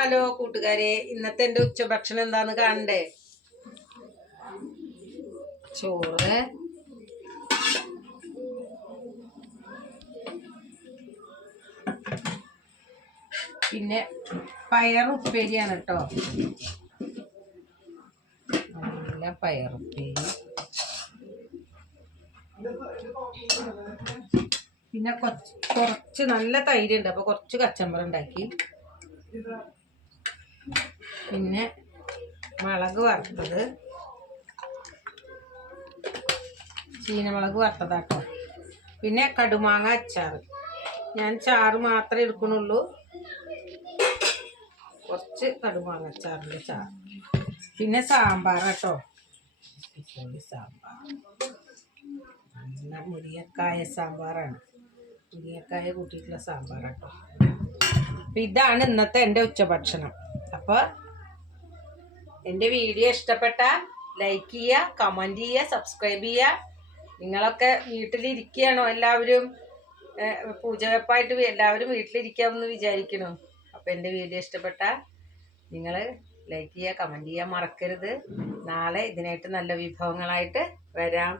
Hello കൂട്ടുകാരെ, ഇന്നത്തെ എൻ്റെ ഉച്ചഭക്ഷണം എന്താന്ന് കാണണ്ടേ? ചോറ്, പിന്നെ പയറുപ്പേരിയാണ് കേട്ടോ. നല്ല പയറുപ്പേരി, പിന്നെ കുറച്ച് നല്ല തൈരുണ്ട്, അപ്പൊ കുറച്ച് കച്ചമ്പറ ഉണ്ടാക്കി. പിന്നെ മുളക് വറുത്തത്, ചീനമുളക് വറുത്തതാട്ടോ. പിന്നെ കടുമാങ്ങ അച്ചാറ്. ഞാൻ ചാറ് മാത്രമേ എടുക്കണുള്ളൂ, കുറച്ച് കടുമാങ്ങ അച്ചാറിൻ്റെ ചാറ്. പിന്നെ സാമ്പാർ കേട്ടോ, സാമ്പാർ നല്ല മുരിങ്ങക്കായ സാമ്പാറാണ്. മുരിങ്ങക്കായ കൂട്ടിയിട്ടുള്ള സാമ്പാർ കേട്ടോ. അപ്പം ഇതാണ് ഇന്നത്തെ എൻ്റെ ഉച്ചഭക്ഷണം. അപ്പോൾ എൻ്റെ വീഡിയോ ഇഷ്ടപ്പെട്ട ലൈക്ക് ചെയ്യുക, കമൻറ്റ് ചെയ്യുക, സബ്സ്ക്രൈബ് ചെയ്യുക. നിങ്ങളൊക്കെ വീട്ടിലിരിക്കുകയാണോ? എല്ലാവരും പൂജവെപ്പായിട്ട് എല്ലാവരും വീട്ടിലിരിക്കാമെന്ന് വിചാരിക്കണോ? അപ്പോൾ എൻ്റെ വീഡിയോ ഇഷ്ടപ്പെട്ട നിങ്ങൾ ലൈക്ക് ചെയ്യുക, കമൻറ്റ് ചെയ്യാൻ മറക്കരുത്. നാളെ ഇതിനായിട്ട് നല്ല വിഭവങ്ങളായിട്ട് വരാം.